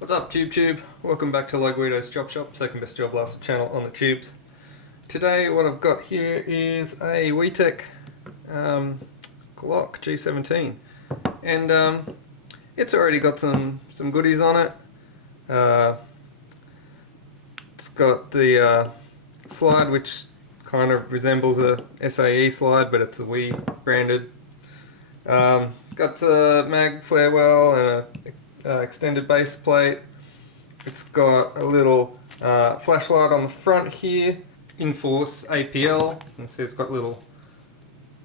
What's up, Tube? Welcome back to Guido's Job Shop, second best job last channel on the tubes. Today what I've got here is a WeTech Glock G17, and it's already got some goodies on it. It's got the slide, which kind of resembles a SAE slide, but it's a Wii branded. Got a mag flare well and a extended base plate. It's got a little flashlight on the front here, Inforce APL. You can see it's got little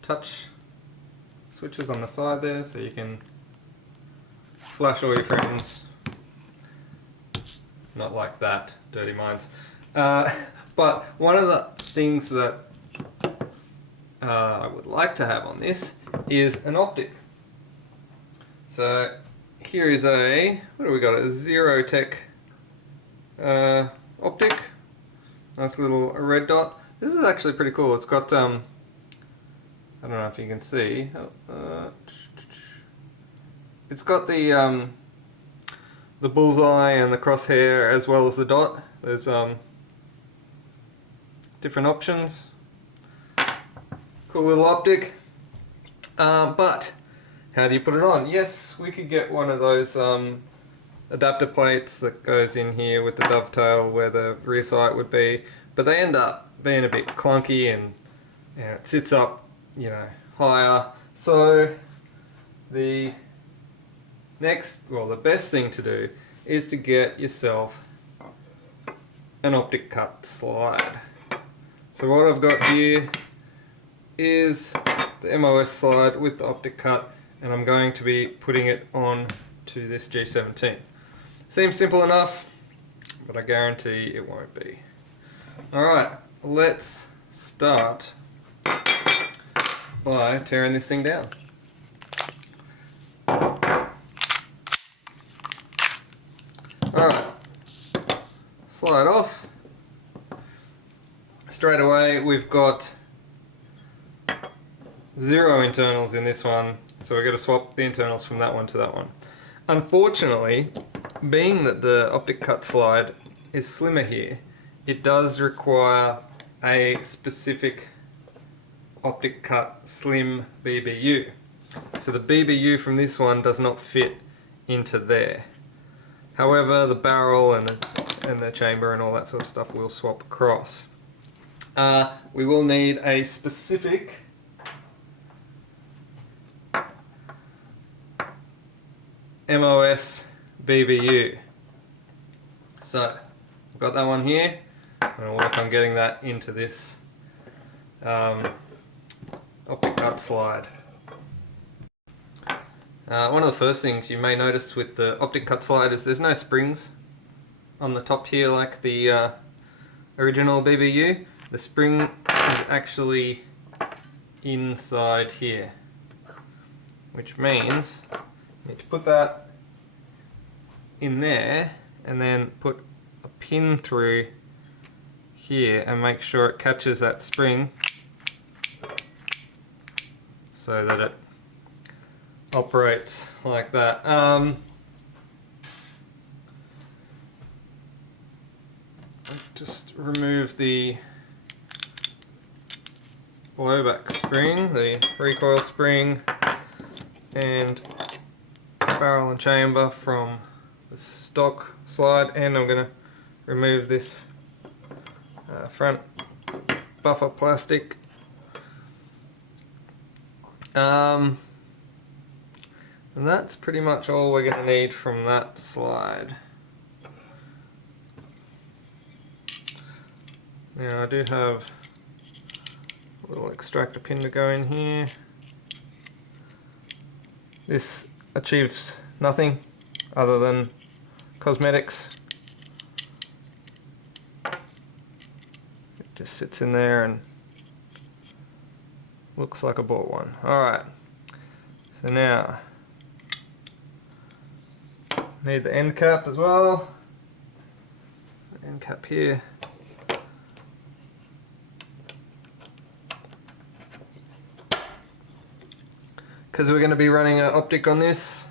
touch switches on the side there, so you can flash all your friends. Not like that, dirty minds. But one of the things that I would like to have on this is an optic. So here is a, what do we got? A Zero Tech optic. Nice little red dot. This is actually pretty cool. It's got, I don't know if you can see. It's got the bullseye and the crosshair as well as the dot. There's different options. Cool little optic. But how do you put it on? Yes, we could get one of those adapter plates that goes in here with the dovetail where the rear sight would be, but they end up being a bit clunky and it sits up, you know, higher. So the best thing to do is to get yourself an optic cut slide. So what I've got here is the MOS slide with the optic cut, and I'm going to be putting it on to this G17. Seems simple enough, but I guarantee it won't be. Alright, let's start by tearing this thing down. Alright, slide off. Straight away we've got 0 internals in this one, so we're going to swap the internals from that one to that one. Unfortunately, being that the optic cut slide is slimmer here, it does require a specific optic cut slim BBU. So the BBU from this one does not fit into there. However, the barrel and the chamber and all that sort of stuff will swap across. We will need a specific MOS BBU. So I've got that one here. I'm going to work on getting that into this optic cut slide. One of the first things you may notice with the optic cut slide is there's no springs on the top here like the original BBU. The spring is actually inside here, which means you need to put that in there and then put a pin through here and make sure it catches that spring so that it operates like that. Just remove the blowback spring, the recoil spring, and barrel and chamber from the stock slide, and I'm going to remove this front buffer plastic. And that's pretty much all we're going to need from that slide. Now I do have a little extractor pin to go in here. This achieves nothing other than cosmetics. It just sits in there and looks like I bought one. Alright, so now need the end cap as well. End cap here. Because we're going to be running an optic on this,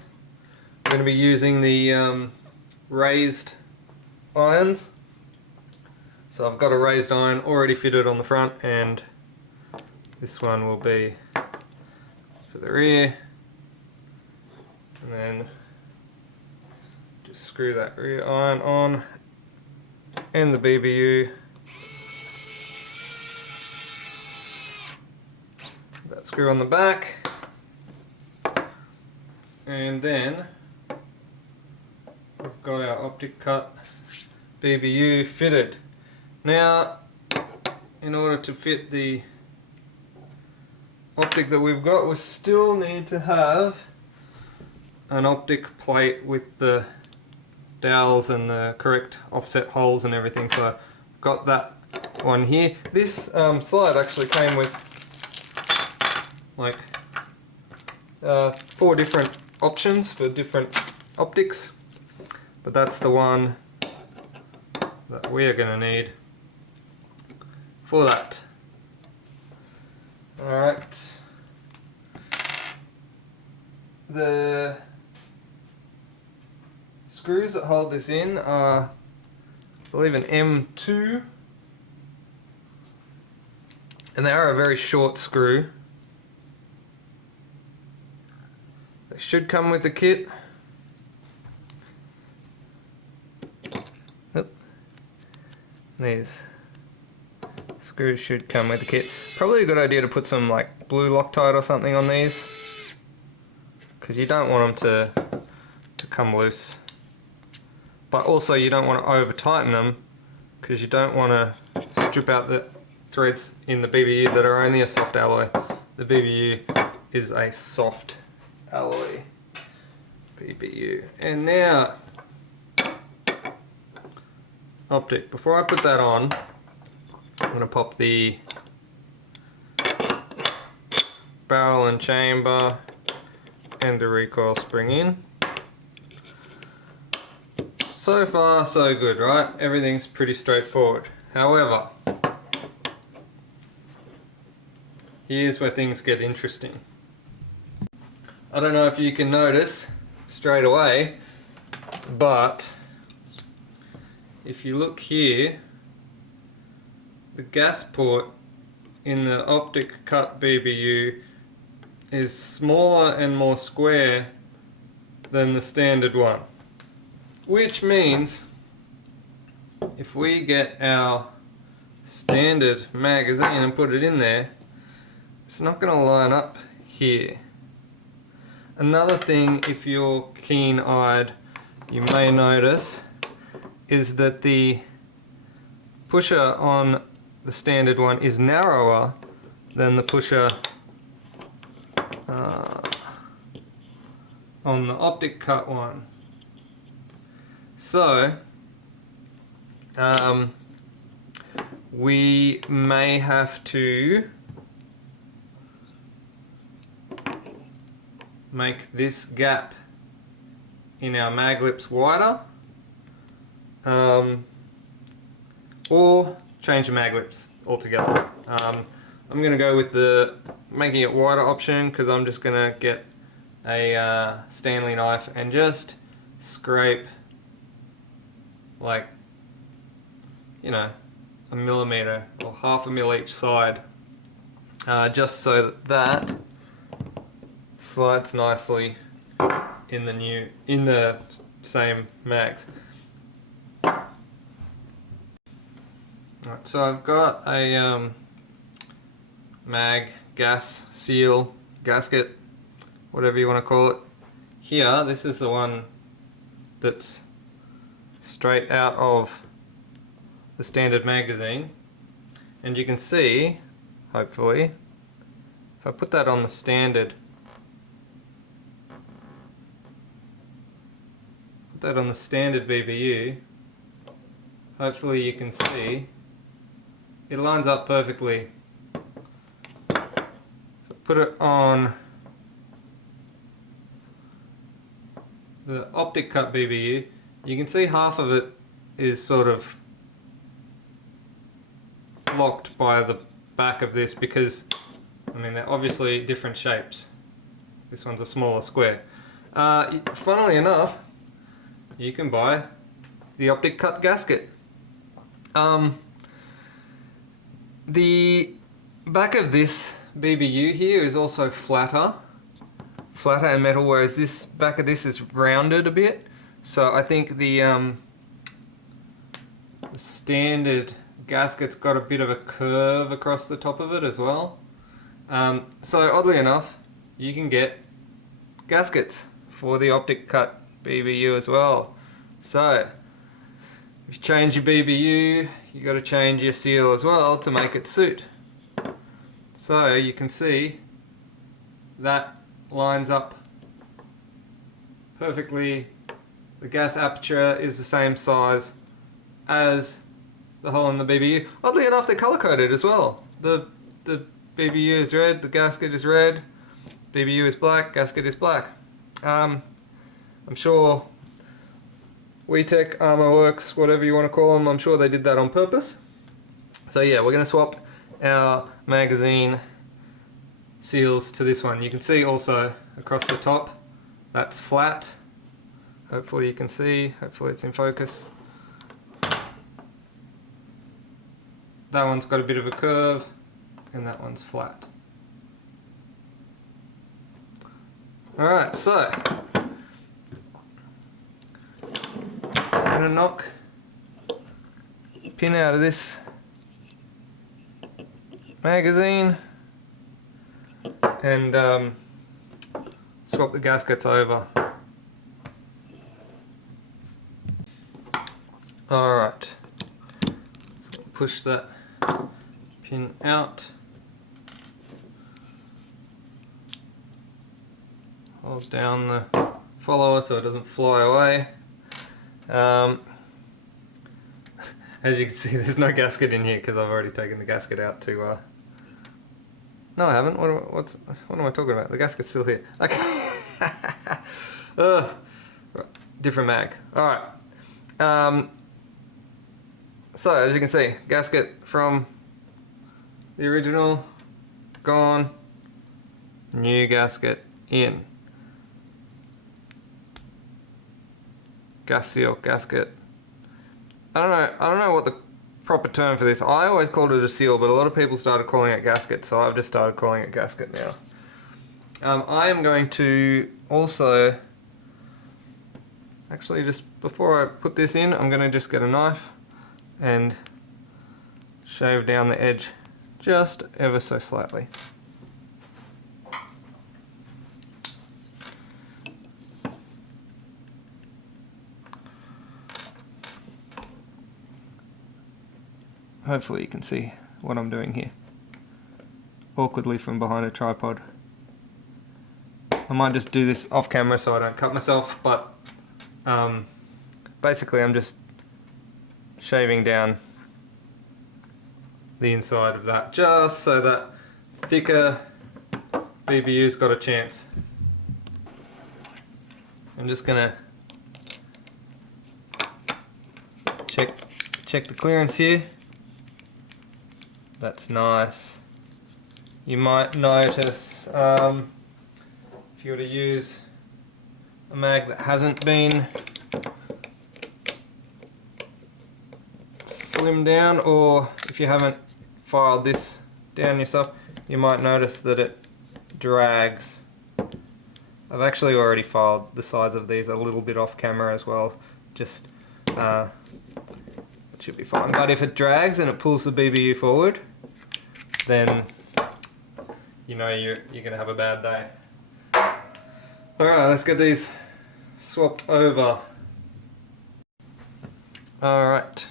we're going to be using the raised irons. So I've got a raised iron already fitted on the front, and this one will be for the rear, and then just screw that rear iron on and the BBU. That screw on the back, and then we've got our optic cut BBU fitted. Now, in order to fit the optic that we've got, we still need to have an optic plate with the dowels and the correct offset holes and everything. So I've got that one here. This slide actually came with like 4 different options for different optics, but that's the one that we are going to need for that. Alright, the screws that hold this in are, I believe, an M2, and they are a very short screw. They should come with the kit. These screws should come with the kit. Probably a good idea to put some like blue Loctite or something on these, because you don't want them to come loose. But also you don't want to over tighten them, because you don't want to strip out the threads in the BBU that are only a soft alloy. The BBU is a soft alloy BBU. And now, optic. Before I put that on, I'm going to pop the barrel and chamber and the recoil spring in. So far so good, right? Everything's pretty straightforward. However, here's where things get interesting. I don't know if you can notice straight away, but if you look here, the gas port in the optic cut BBU is smaller and more square than the standard one. Which means if we get our standard magazine and put it in there, it's not going to line up here. Another thing, if you're keen-eyed, you may notice is that the pusher on the standard one is narrower than the pusher on the optic cut one. So we may have to make this gap in our mag lips wider, or change the mag lips altogether. I'm going to go with the making it wider option, because I'm just going to get a Stanley knife and just scrape like, you know, a millimeter or half a mil each side, just so that slides nicely in the same mags. Alright, so I've got a mag gas seal gasket, whatever you want to call it. Here, this is the one that's straight out of the standard magazine, and you can see, hopefully, if I put that on the standard, BBU, hopefully you can see it lines up perfectly. So put it on the optic cut BBU, you can see half of it is sort of locked by the back of this, because I mean they're obviously different shapes. This one's a smaller square. Funnily enough, you can buy the optic cut gasket. The back of this BBU here is also flatter in metal, whereas this back of this is rounded a bit. So I think the standard gasket's got a bit of a curve across the top of it as well. So oddly enough, you can get gaskets for the optic cut BBU as well. So if you change your BBU, you got to change your seal as well to make it suit. So you can see that lines up perfectly. The gas aperture is the same size as the hole in the BBU. Oddly enough, they're color coded as well. The BBU is red, the gasket is red, BBU is black, gasket is black. I'm sure WeTech, ArmorWorks, whatever you want to call them, I'm sure they did that on purpose. So yeah, we're going to swap our magazine seals to this one. You can see also across the top, that's flat. Hopefully you can see, hopefully it's in focus. That one's got a bit of a curve, and that one's flat. Alright, so I'm going to knock the pin out of this magazine and swap the gaskets over. Alright, so push that pin out, hold down the follower so it doesn't fly away. As you can see, there's no gasket in here because I've already taken the gasket out to no, I haven't. What am I talking about? The gasket's still here. Okay. Different mag. Alright. So, as you can see, gasket from the original, gone, new gasket in. Gas seal gasket. I don't know what the proper term for this. I always called it a seal, but a lot of people started calling it gasket, so I've just started calling it gasket now. I am going to also, actually just before I put this in, I'm going to just get a knife and shave down the edge just ever so slightly. Hopefully you can see what I'm doing here. Awkwardly from behind a tripod. I might just do this off camera so I don't cut myself, but basically I'm just shaving down the inside of that just so that thicker BBU's got a chance. I'm just gonna check the clearance here. That's nice. You might notice if you were to use a mag that hasn't been slimmed down, or if you haven't filed this down yourself, you might notice that it drags. I've actually already filed the sides of these a little bit off camera as well, just it should be fine. But if it drags and it pulls the BBU forward, then you know you're gonna have a bad day. Alright, let's get these swapped over. Alright.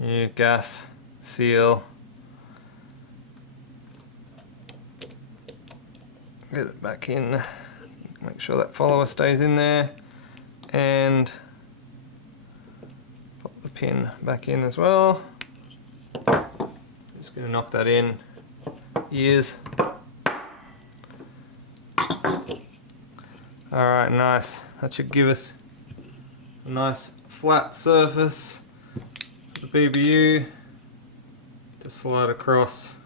New gas seal. Get it back in. Make sure that follower stays in there. And pop the pin back in as well. Just going to knock that in. Ears. Alright, nice. That should give us a nice flat surface for the BBU to slide across.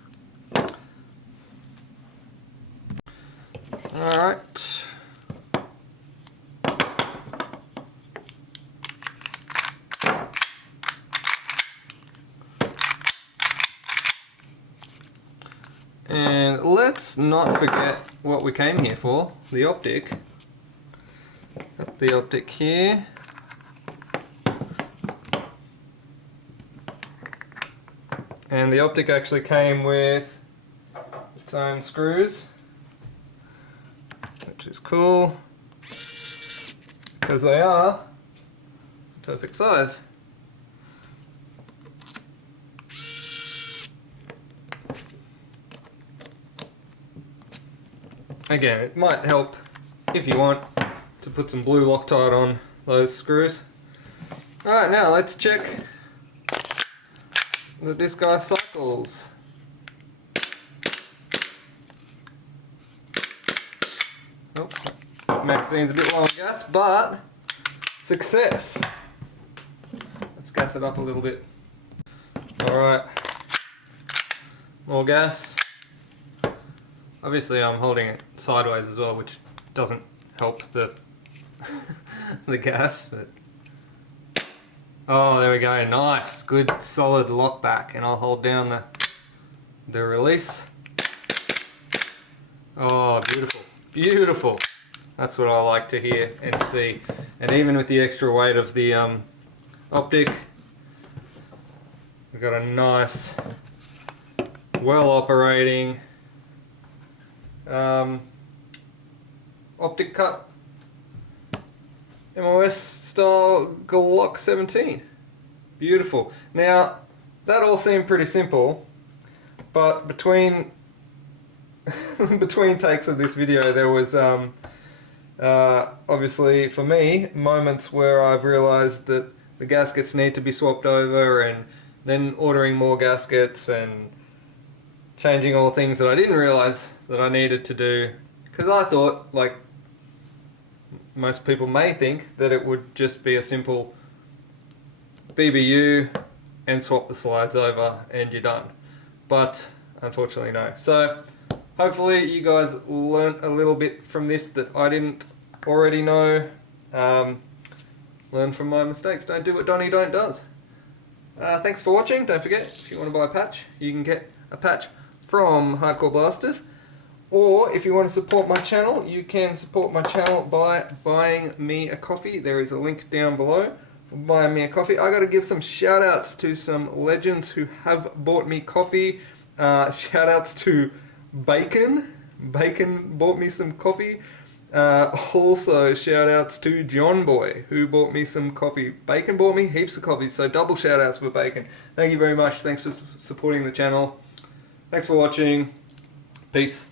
Alright. let's not forget what we came here for, the optic. Got the optic here. And the optic actually came with its own screws, which is cool because they are perfect size. Again, it might help if you want to put some blue Loctite on those screws. Alright, now let's check that this guy cycles. Oh, magazine's a bit low on gas, but success. Let's gas it up a little bit. Alright, more gas. Obviously I'm holding it sideways as well, which doesn't help the the gas, but oh, there we go, nice, good solid lock back, and I'll hold down the release. Oh, beautiful, beautiful. That's what I like to hear and see. And even with the extra weight of the optic, we've got a nice, well operating optic cut MOS style Glock 17. Beautiful. Now that all seemed pretty simple, but between between takes of this video there was obviously for me moments where I've realized that the gaskets need to be swapped over, and then ordering more gaskets and changing all things that I didn't realize that I needed to do, because I thought, like most people may think, that it would just be a simple BBU and swap the slides over and you're done. But unfortunately no. So hopefully you guys learnt a little bit from this that I didn't already know. Learn from my mistakes. Don't do what Donnie Don't does. Thanks for watching. Don't forget, if you want to buy a patch, you can get a patch from Hardcore Blasters. Or if you want to support my channel, you can support my channel by buying me a coffee. There is a link down below for buying me a coffee. I got to give some shout outs to some legends who have bought me coffee. Shout outs to Bacon. Bacon bought me some coffee. Also shout outs to John Boy, who bought me some coffee. Bacon bought me heaps of coffee, so double shout outs for Bacon. Thank you very much. Thanks for supporting the channel. Thanks for watching. Peace.